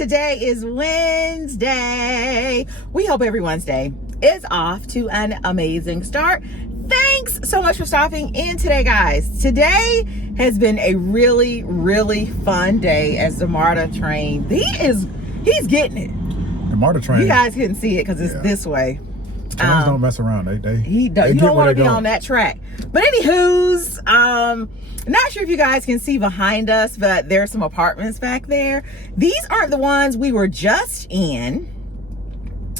Today is Wednesday. We hope every Wednesday is off to an amazing start. Thanks so much for stopping in today, guys. Today has been a really, really fun day as the MARTA train. He's getting it. The MARTA train. You guys couldn't see it because it's this way. Trains don't mess around. You don't want to be on that track. But anywho's, not sure if you guys can see behind us, but there's some apartments back there. These aren't the ones we were just in.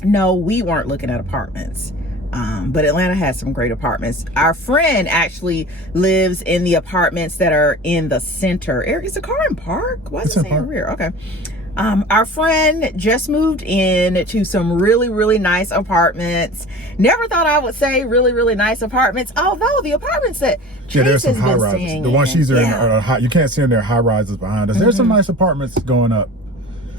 No, we weren't looking at apartments. But Atlanta has some great apartments. Our friend actually lives in the apartments that are in the center. Eric, is the car in park? Why is it saying rear? Okay. Our friend just moved in to some really, really nice apartments. Never thought I would say really, really nice apartments, although the apartments that there's some high rises. The ones she's in are high. You can't see them. There are high rises behind us. There's some nice apartments going up.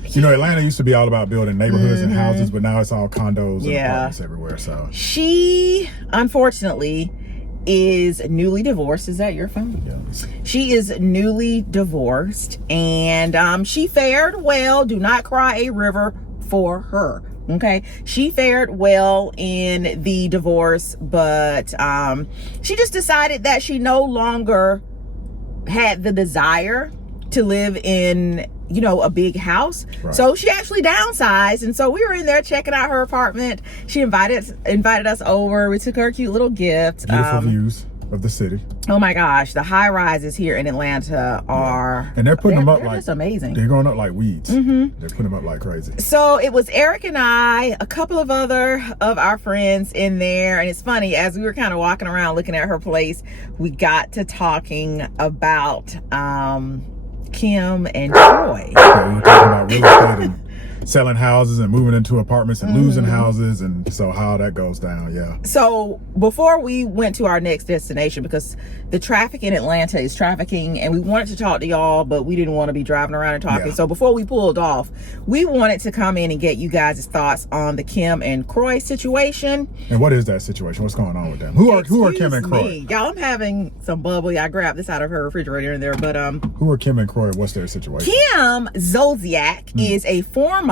You know, Atlanta used to be all about building neighborhoods and houses, but now it's all condos and apartments everywhere. So she, unfortunately, is newly divorced. Is that your phone? Yeah. She is newly divorced, and she fared well. Do not cry a river for her. Okay, she fared well in the divorce, but she just decided that she no longer had the desire to live in, you know, a big house. Right. So she actually downsized, and so we were in there checking out her apartment. She invited us over. We took her a cute little gift. Beautiful views of the city. Oh my gosh, the high rises here in Atlanta are, and they're putting them up like just amazing. They're going up like weeds. They're putting them up like crazy. So it was Eric and I, a couple of other of our friends in there, and it's funny, as we were kind of walking around looking at her place, we got to talking about Kim and Kroy. Yeah, we were talking about real estate and selling houses and moving into apartments and losing houses, and so how that goes down. So before we went to our next destination, because the traffic in Atlanta is trafficking, and we wanted to talk to y'all, but we didn't want to be driving around and talking. So before we pulled off, we wanted to come in and get you guys' thoughts on the Kim and Kroy situation. And what is that situation? What's going on with them? Who are Kim and Kroy? Y'all, I'm having some bubbly. I grabbed this out of her refrigerator in there, but who are Kim and Kroy? What's their situation? Kim Zolciak is a former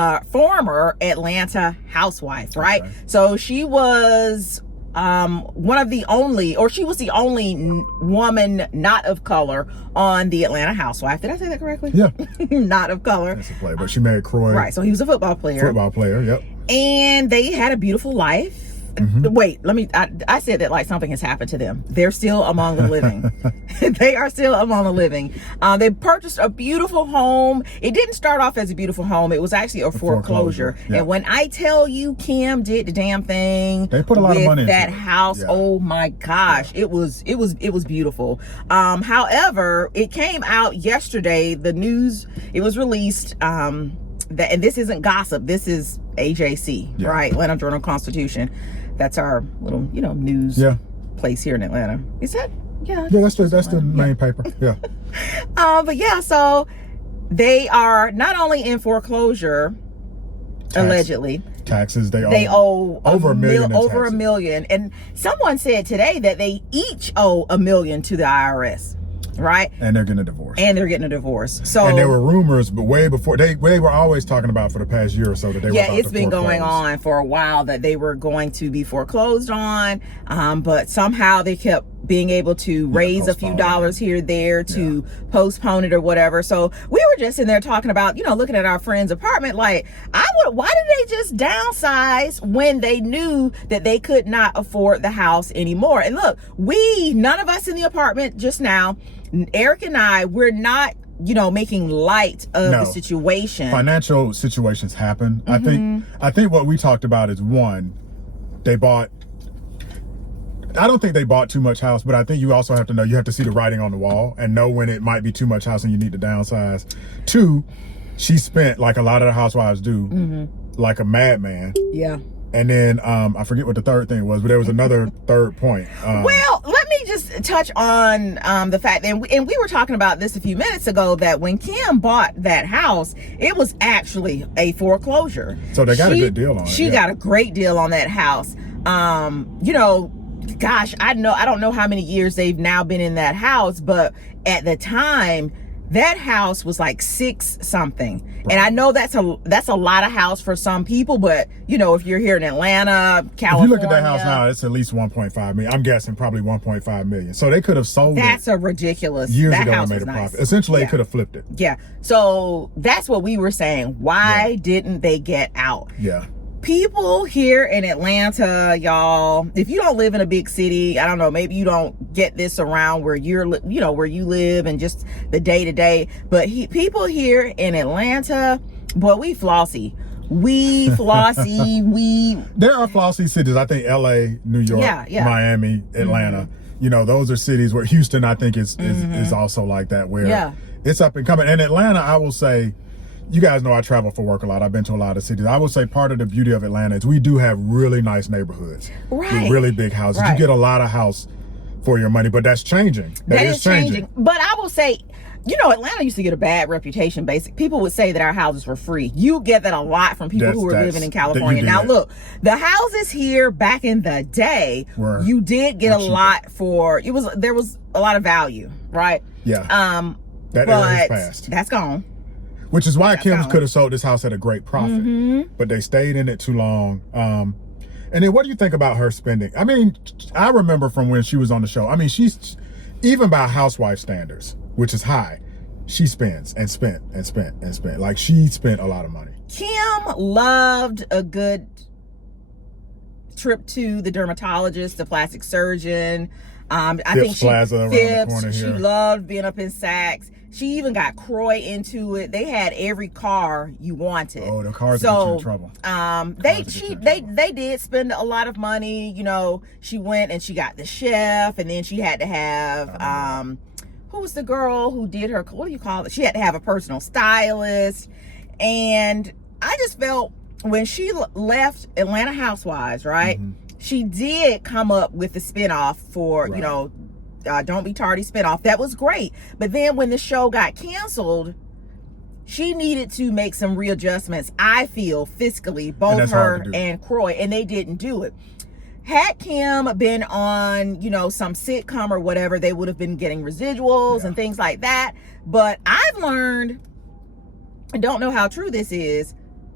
Atlanta housewife, right? Okay. So she was one of the only, or she was the only woman not of color on the Atlanta Housewife. Did I say that correctly? Yeah. Not of color. That's a play, but she married Kroy. Right, so he was a football player. Yep. And they had a beautiful life. Wait, I said that like something has happened to them. They're still among the living. They are still among the living. They purchased a beautiful home. It didn't start off as a beautiful home. It was actually a foreclosure. Yeah. And when I tell you Kim did the damn thing, they put a lot of money into that house. Yeah. Oh my gosh. Yeah. It was beautiful. However, it came out yesterday, the news, it was released, and this isn't gossip, this is AJC, right? Atlanta Journal-Constitution. That's our little, news place here in Atlanta. Is that? Yeah, that's the main paper. Yeah. But yeah, so they are not only in foreclosure, allegedly. Taxes, they owe over $1 million. Over $1 million. And someone said today that they each owe $1 million to the IRS. Right, and they're getting a divorce. So, and there were rumors, but way before they were always talking about for the past year or so that they were about it's been going on for a while that they were going to be foreclosed on, but somehow they kept being able to raise a few dollars here there to postpone it or whatever. So we were just in there talking about, looking at our friend's apartment, like, why did they just downsize when they knew that they could not afford the house anymore? And look, none of us in the apartment just now, Eric and I, we're not, making light of the situation. Financial situations happen. I think what we talked about is, one, I don't think they bought too much house, but I think you also have to know, you have to see the writing on the wall and know when it might be too much house and you need to downsize. Two, she spent, like a lot of the housewives do, like a madman. Yeah. And then I forget what the third thing was, but there was another third point. Well, let me just touch on the fact that, and we were talking about this a few minutes ago, that when Kim bought that house, it was actually a foreclosure. So they got a good deal on it. She got a great deal on that house. Gosh, I don't know how many years they've now been in that house, but at the time, That house was like 6 something. Right. And I know that's a lot of house for some people, but you know, if you're here in Atlanta, California. If you look at that house now, it's at least 1.5 million. I'm guessing probably 1.5 million. So they could have sold that's a ridiculous years that ago house and made a nice. profit. Essentially, they could have flipped it. Yeah. So that's what we were saying. Why didn't they get out? Yeah. People here in Atlanta, y'all, if you don't live in a big city, I don't know, maybe you don't get this around where where you live and just the day to day, but people here in Atlanta, boy, we flossy. We flossy. There are flossy cities. I think LA, New York, Miami, Atlanta. You know, those are cities where Houston, I think, is also like that, where it's up and coming. And Atlanta, I will say, you guys know I travel for work a lot. I've been to a lot of cities. I would say part of the beauty of Atlanta is we do have really nice neighborhoods. Right. With really big houses. Right. You get a lot of house for your money, but that's changing. That is changing. But I will say, you know, Atlanta used to get a bad reputation. People would say that our houses were free. You get that a lot from people who were living in California. Now look, the houses here back in the day, you did get a lot for, there was a lot of value, right? Yeah. That but passed. That's gone. Which is why Kim could have sold this house at a great profit, but they stayed in it too long. And then what do you think about her spending? I mean, I remember from when she was on the show. I mean, she's, even by housewife standards, which is high, she spends and spent and spent and spent. Like, she spent a lot of money. Kim loved a good trip to the dermatologist, the plastic surgeon. I think she loved being up in Saks. She even got Kroy into it. They had every car you wanted. Oh, the cars get you in trouble. They did spend a lot of money. You know, she went and she got the chef, and then she had to have who was the girl who did her, what do you call it? She had to have a personal stylist. And I just felt when she left Atlanta Housewives, right? She did come up with the spinoff for, you know, Don't Be Tardy spinoff. That was great. But then when the show got canceled, she needed to make some readjustments, I feel, fiscally, both her and Kroy, and they didn't do it. Had Kim been on, you know, some sitcom or whatever, they would have been getting residuals and things like that. But I've learned, I don't know how true this is,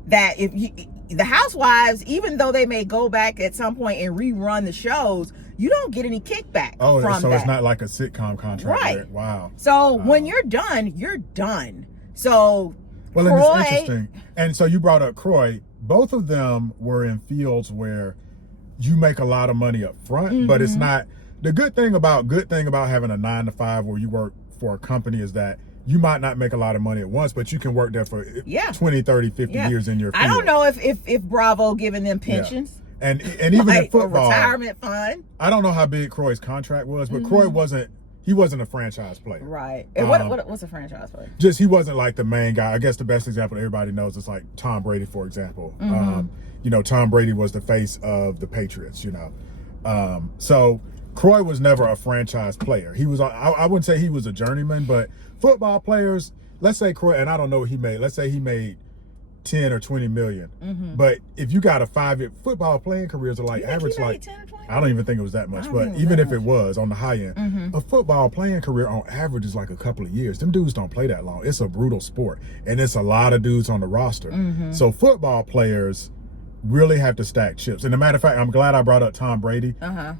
that the housewives, even though they may go back at some point and rerun the shows, you don't get any kickback from that. It's not like a sitcom contract. Right. Wow. So when you're done, you're done. So well, Kroy, and it's interesting. And so you brought up Kroy. Both of them were in fields where you make a lot of money up front, but it's not. The good thing about having a 9-to-5 where you work for a company is that you might not make a lot of money at once, but you can work there for 20, 30, 50 years in your field. I don't know if Bravo giving them pensions. And even in football, retirement fund. I don't know how big Kroy's contract was, but Kroy wasn't a franchise player. Right. And what's a franchise player? Just, he wasn't like the main guy. I guess the best example that everybody knows is like Tom Brady, for example. You know, Tom Brady was the face of the Patriots, you know. So Kroy was never a franchise player. He was, I wouldn't say he was a journeyman, but football players, let's say Kroy, and I don't know what he made. Let's say he made 10 or 20 million. But if you got a 5-year football playing careers are like average, like 10 or 20 I don't even think it was that much, but even if it was on the high end, a football playing career on average is like a couple of years. Them dudes don't play that long. It's a brutal sport, and it's a lot of dudes on the roster. So football players really have to stack chips. And as a matter of fact, I'm glad I brought up Tom Brady.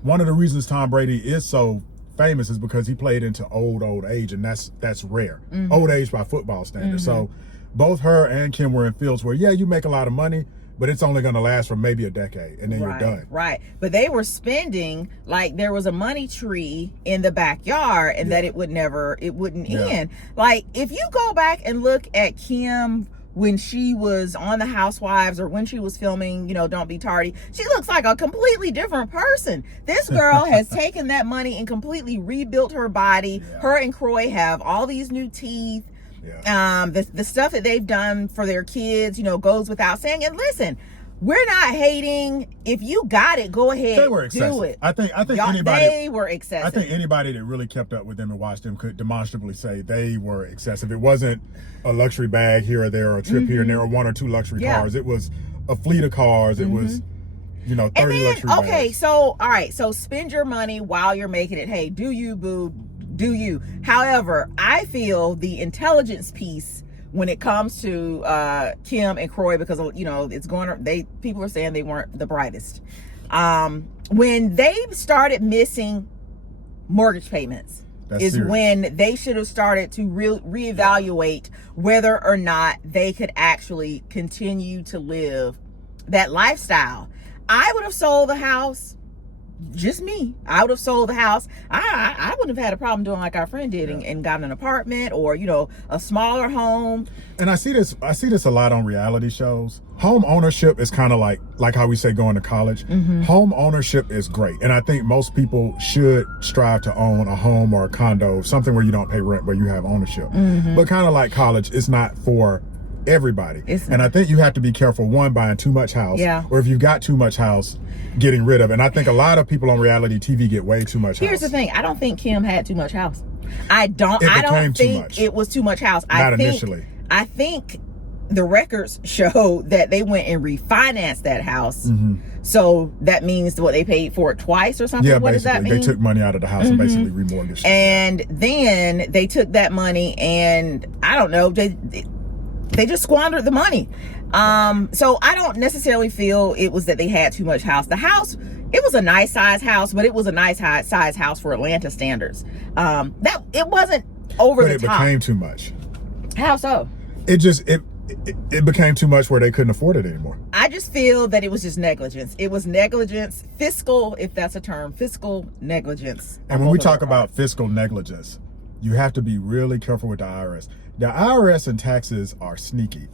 One of the reasons Tom Brady is so famous is because he played into old age, and that's rare. Old age by football standards. So both her and Kim were in fields where, you make a lot of money, but it's only going to last for maybe a decade, and then you're done. Right. But they were spending like there was a money tree in the backyard, and that it wouldn't end. Like, if you go back and look at Kim when she was on The Housewives or when she was filming, you know, Don't Be Tardy, she looks like a completely different person. This girl has taken that money and completely rebuilt her body. Her and Kroy have all these new teeth. The stuff that they've done for their kids, you know, goes without saying. And listen, we're not hating. If you got it, go ahead. They were excessive. Do it. I think they were excessive. I think anybody that really kept up with them and watched them could demonstrably say they were excessive. It wasn't a luxury bag here or there, or a trip here and there, or 1 or 2 luxury cars. It was a fleet of cars. It was, you know, 30 luxury bags. So all right, so spend your money while you're making it. Hey, do you, boo? do you. However, I feel the intelligence piece when it comes to Kim and Kroy, because you know it's people are saying they weren't the brightest. When they started missing mortgage payments, is serious. When they should have started to reevaluate whether or not they could actually continue to live that lifestyle. I would have sold the house. Just me. I would have sold the house. I wouldn't have had a problem doing like our friend did and got an apartment or, you know, a smaller home. And I see this a lot on reality shows. Home ownership is kind of like how we say going to college. Home ownership is great. And I think most people should strive to own a home or a condo, something where you don't pay rent, where you have ownership. But kind of like college, it's not for everybody. And I think you have to be careful, one, buying too much house, or if you've got too much house, getting rid of it. And I think a lot of people on reality TV get way too much house. Here's the thing, I don't think Kim had too much house. I don't think it was too much house. Not initially. I think the records show that they went and refinanced that house. So that means what, they paid for it twice or something? Yeah, what does that mean? They took money out of the house and basically remortgaged it. And then they took that money and I don't know, they just squandered the money. So I don't necessarily feel it was that they had too much house. The house, it was a nice size house, but it was a nice size house for Atlanta standards. That it wasn't over the top. But it became too much. How so? It became too much where they couldn't afford it anymore. I just feel that it was just negligence. It was negligence, fiscal, if that's a term, fiscal negligence. And when we talk about fiscal negligence, you have to be really careful with the IRS. The IRS and taxes are sneaky.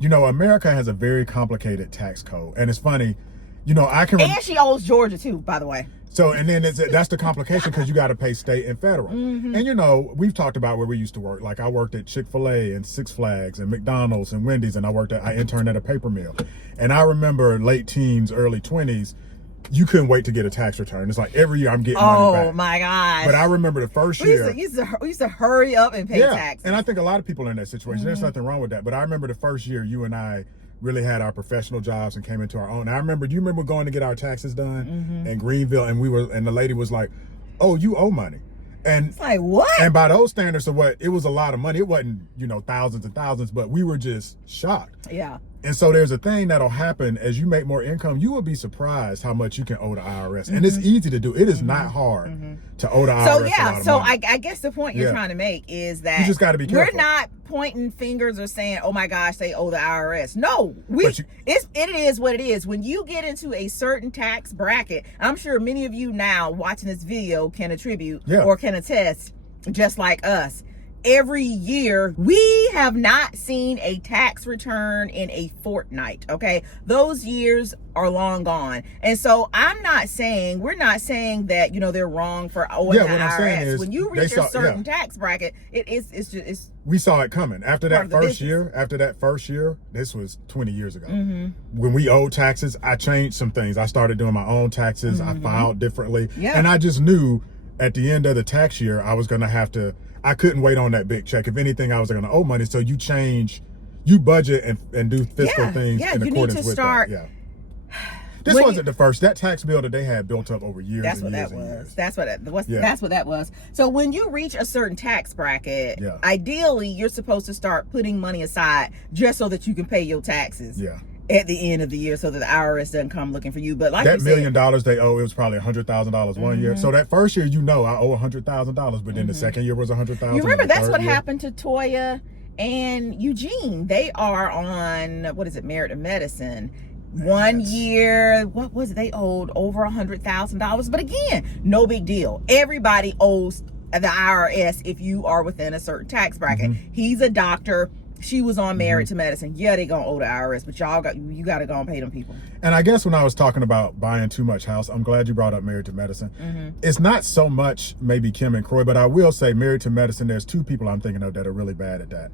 You know, America has a very complicated tax code. And it's funny, you know, and she owes Georgia too, by the way. So, and then that's the complication, because you got to pay state and federal. And, you know, we've talked about where we used to work. Like I worked at Chick-fil-A and Six Flags and McDonald's and Wendy's, and I interned at a paper mill. And I remember late teens, early 20s, you couldn't wait to get a tax return. It's like every year I'm getting money back. Oh my gosh. But I remember the first year. We used to hurry up and pay taxes. And I think a lot of people are in that situation. There's nothing wrong with that. But I remember the first year you and I really had our professional jobs and came into our own. Do you remember going to get our taxes done in Greenville, and the lady was like, "Oh, you owe money." And it's like, what? And by those standards of it was a lot of money. It wasn't, you know, thousands and thousands, but we were just shocked. Yeah. And so there's a thing that'll happen as you make more income. You will be surprised how much you can owe the IRS. And it's easy to do. It is not hard to owe the IRS. So yeah, I guess the point you're trying to make is that you just got to be careful. We're not pointing fingers or saying, oh my gosh, they owe the IRS. No, it is what it is. When you get into a certain tax bracket, I'm sure many of you now watching this video can attribute or can attest, just like us. Every year, we have not seen a tax return in a fortnight, okay? Those years are long gone. And so we're not saying that, you know, they're wrong for owing the IRS. When you reach a certain tax bracket, it's we saw it coming. After that first year, this was 20 years ago. When we owed taxes, I changed some things. I started doing my own taxes. I filed differently. And I just knew at the end of the tax year, I was going to have to, I couldn't wait on that big check. If anything, I was going to owe money. So you budget and do fiscal things in accordance with that. Yeah. This wasn't the first. That tax bill that they had built up over years. That's what that was. That's what that was. So when you reach a certain tax bracket, ideally you're supposed to start putting money aside just so that you can pay your taxes. Yeah. At the end of the year, so that the IRS doesn't come looking for you. But like that $1 million they owe, it was probably $100,000 one year. So that first year, you know, I owe $100,000, but then the second year was $100,000. You remember that's what happened to Toya and Eugene. They are on Merit to Medicine. One year, what was it? They owed over $100,000. But again, no big deal. Everybody owes the IRS if you are within a certain tax bracket. He's a doctor. She was on Married to Medicine. Yeah, they gonna owe the IRS, but you gotta go and pay them people. And I guess when I was talking about buying too much house, I'm glad you brought up Married to Medicine. It's not so much maybe Kim and Kroy, but I will say Married to Medicine, there's two people I'm thinking of that are really bad at that.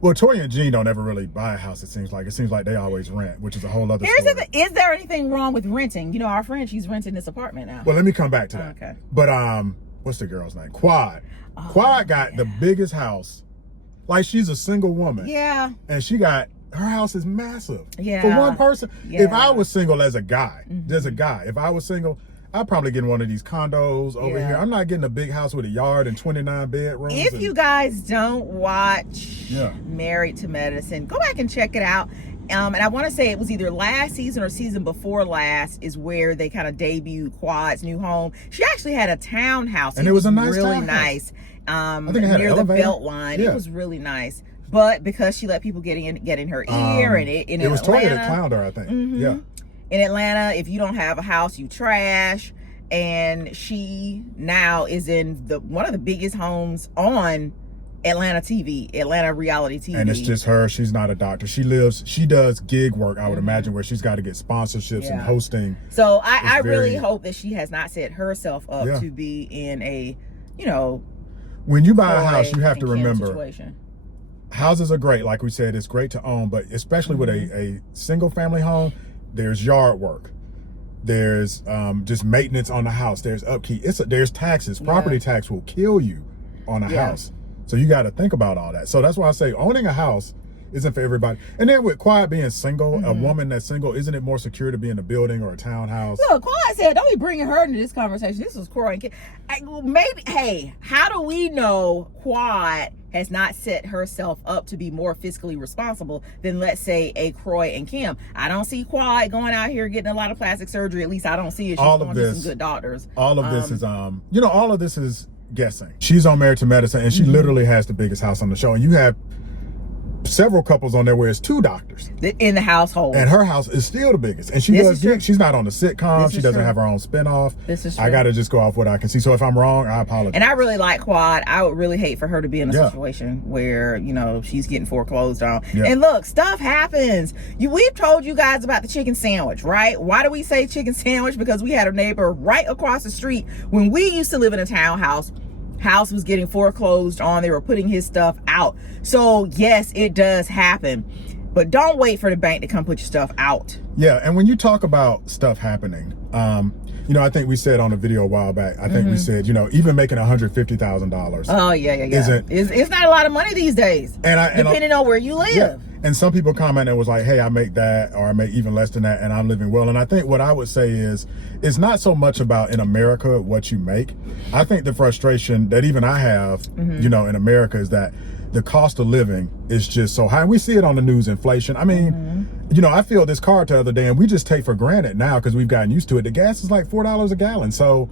Well, Toya and Jean don't ever really buy a house, it seems like. It seems like they always rent, which is a whole other story. Is there anything wrong with renting? You know, our friend, she's renting this apartment now. Well, let me come back to that. Okay. But what's the girl's name? Quad. Quad got the biggest house. Like, she's a single woman. Yeah. And her house is massive. Yeah. For one person. Yeah. If I was single as a guy, if I was single, I'll probably get one of these condos over here. I'm not getting a big house with a yard and 29 bedrooms. If you guys don't watch Married to Medicine, go back and check it out. And I want to say it was either last season or season before last is where they kind of debuted Quad's new home. She actually had a townhouse. And it was a nice really townhouse. nice. I think it had near an the elevator. belt line. It was really nice. But because she let people get in her ear, and it was targeted at Clowder, I think. Yeah. In Atlanta, if you don't have a house, you trash. And she now is in one of the biggest homes on Atlanta TV, Atlanta reality TV. And it's just her. She's not a doctor. She does gig work, I would imagine, where she's got to get sponsorships and hosting. So I really hope that she has not set herself up to be in a, when you buy a house, you have to remember, situation. Houses are great. Like we said, it's great to own, but especially with a single family home, there's yard work. There's just maintenance on the house. There's upkeep. There's taxes. Property tax will kill you on a house. So you got to think about all that. So that's why I say owning a house isn't for everybody. And then with Quiet being single, a woman that's single, isn't it more secure to be in a building or a townhouse? Look, Quiet said, don't be bringing her into this conversation. This was Kroy and Kim. Maybe, hey, how do we know Quiet has not set herself up to be more fiscally responsible than, let's say, a Kroy and Kim? I don't see Quiet going out here getting a lot of plastic surgery. At least I don't see it. She's going to some good doctors. All of this is, all of this is guessing. She's on Married to Medicine, and she literally has the biggest house on the show. And you have several couples on there where it's 2 doctors in the household, and her house is still the biggest. And she she's not on the sitcom. She doesn't have her own spinoff. This is true. I gotta just go off what I can see. So if I'm wrong, I apologize. And I really like Quad. I would really hate for her to be in a situation where she's getting foreclosed on. And look, stuff happens. We've told you guys about the chicken sandwich, right? Why do we say chicken sandwich? Because we had a neighbor right across the street when we used to live in a townhouse. House was getting foreclosed on. They were putting his stuff out. So yes, it does happen, but don't wait for the bank to come put your stuff out. Yeah. And when you talk about stuff happening, I think we said on a video a while back, I think we said, even making $150,000. Oh yeah. It's not a lot of money these days. Depending on where you live. Yeah. And some people comment and was like, hey, I make that, or I make even less than that, and I'm living well. And I think what I would say is, it's not so much about in America what you make. I think the frustration that even I have, in America, is that the cost of living is just so high. And we see it on the news, inflation. I mean, I filled this car the other day, and we just take for granted now because we've gotten used to it. The gas is like $4 a gallon. So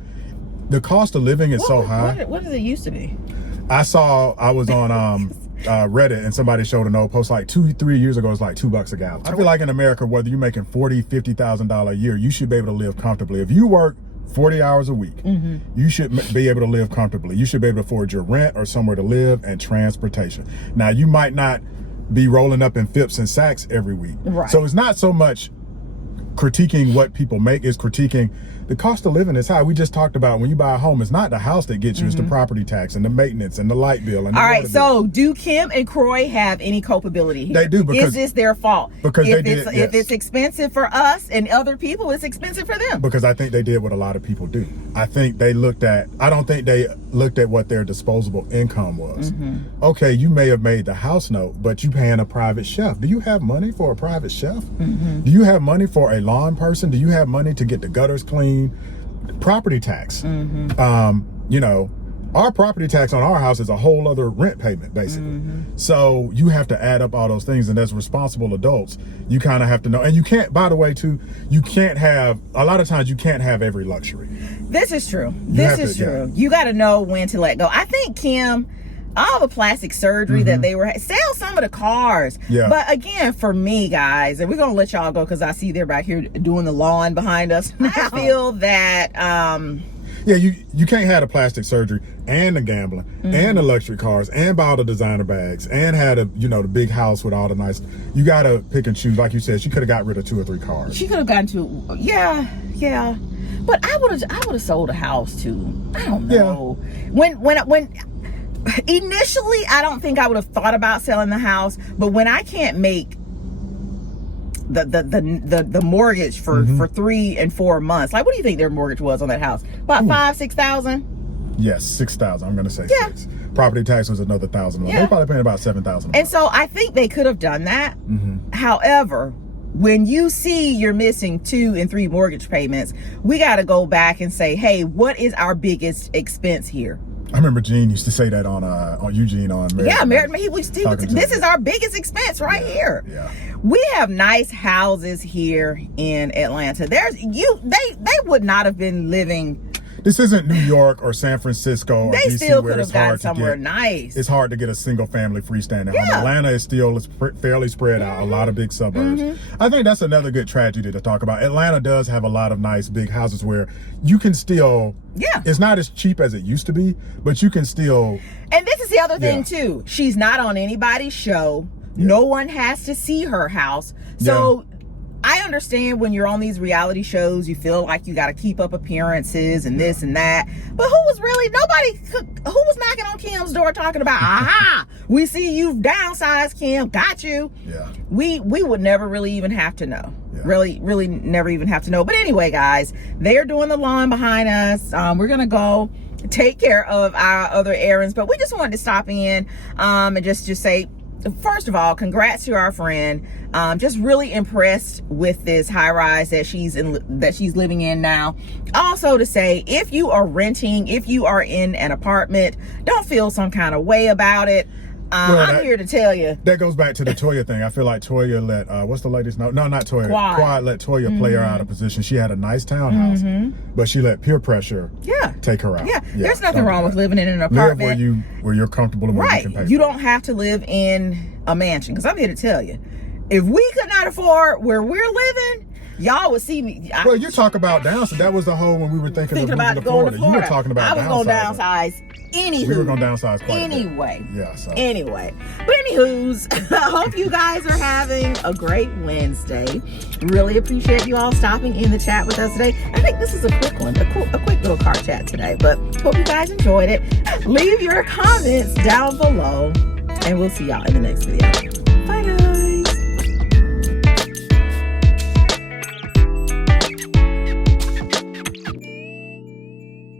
the cost of living is so high. What does it used to be? I was on Reddit, and somebody showed an old post like 2-3 years ago. It's like $2 a gallon. I feel like in America, whether you're making $40,000-$50,000 a year, you should be able to live comfortably. If you work 40 hours a week, you should be able to live comfortably. You should be able to afford your rent or somewhere to live and transportation. Now, you might not be rolling up in Phipps and Saks every week. Right. So it's not so much critiquing what people make, is critiquing the cost of living is high. We just talked about when you buy a home, it's not the house that gets you, it's the property tax and the maintenance and the light bill. And all right, so do Kim and Kroy have any culpability here? They do. Because, is this their fault? Because if it's expensive for us and other people, it's expensive for them. Because I think they did what a lot of people do. I think they I don't think they looked at what their disposable income was. Okay, you may have made the house note, but you paying a private chef. Do you have money for a private chef? Do you have money for a lawn person? Do you have money to get the gutters clean? Property tax. Our property tax on our house is a whole other rent payment, basically. So you have to add up all those things, and as responsible adults, you kind of have to know. And you can't, by the way, too, a lot of times you can't have every luxury. This is true. This is true. You got to know when to let go. I think Kim, all the plastic surgery that they were, sell some of the cars. Yeah. But again, for me, guys, and we're going to let y'all go because I see they're back here doing the lawn behind us. I feel that, yeah, you can't have the plastic surgery and the gambling and the luxury cars and buy all the designer bags and have the big house with all the nice. You got to pick and choose. Like you said, she could have got rid of 2 or 3 cars. She could have gotten to, yeah. But I would have sold a house too. I don't know. Yeah. When initially, I don't think I would have thought about selling the house, but when I can't make the mortgage for 3 and 4 months, like, what do you think their mortgage was on that house? About $5,000-$6,000? Yes, $6,000. I'm gonna say 6. Property tax was another $1,000. They're probably paying about $7,000. And so I think they could have done that. However, when you see you're missing 2 and 3 mortgage payments, we got to go back and say, hey, what is our biggest expense here? I remember Gene used to say that on Eugene on Married. Yeah, Married. This is our biggest expense right here. Yeah. We have nice houses here in Atlanta. They would not have been living. This isn't New York or San Francisco or They DC, still where could it's have gotten hard to somewhere get. nice. It's hard to get a single family freestanding Yeah. home. Atlanta is still fairly spread out, a lot of big suburbs. I think that's another good tragedy to talk about. Atlanta does have a lot of nice big houses where you can still, it's not as cheap as it used to be, but you can still. And this is the other thing too. She's not on anybody's show. No one has to see her house. So I understand when you're on these reality shows, you feel like you got to keep up appearances and this and that. But who was knocking on Kim's door talking about, aha, we see you've downsized, Kim, got you. Yeah. We would never really even have to know. Really never even have to know. But anyway, guys, they're doing the lawn behind us. We're going to go take care of our other errands. But we just wanted to stop in and just say, first of all, congrats to our friend. Just really impressed with this high rise that she's living in now. Also to say, if you are renting, if you are in an apartment, don't feel some kind of way about it. I'm here to tell you. That goes back to the Toya thing. I feel like Toya let, what's the latest? No, not Toya. Quad let Toya play her out of position. She had a nice townhouse, but she let peer pressure take her out. Yeah, there's nothing wrong with living in an apartment. Live where you're comfortable and where you can pay. You don't have to live in a mansion. Because I'm here to tell you, if we could not afford where we're living, y'all would see me. Well, you talk about downsizing. That was the whole when we were thinking about of going to Florida. You were talking about I was going to downsize. Anywho, we were going to downsize quite anyway. a bit. Yeah. So. Anyway, but anywho's, I hope you guys are having a great Wednesday. Really appreciate you all stopping in the chat with us today. I think this is a quick one, a quick little car chat today. But hope you guys enjoyed it. Leave your comments down below, and we'll see y'all in the next video.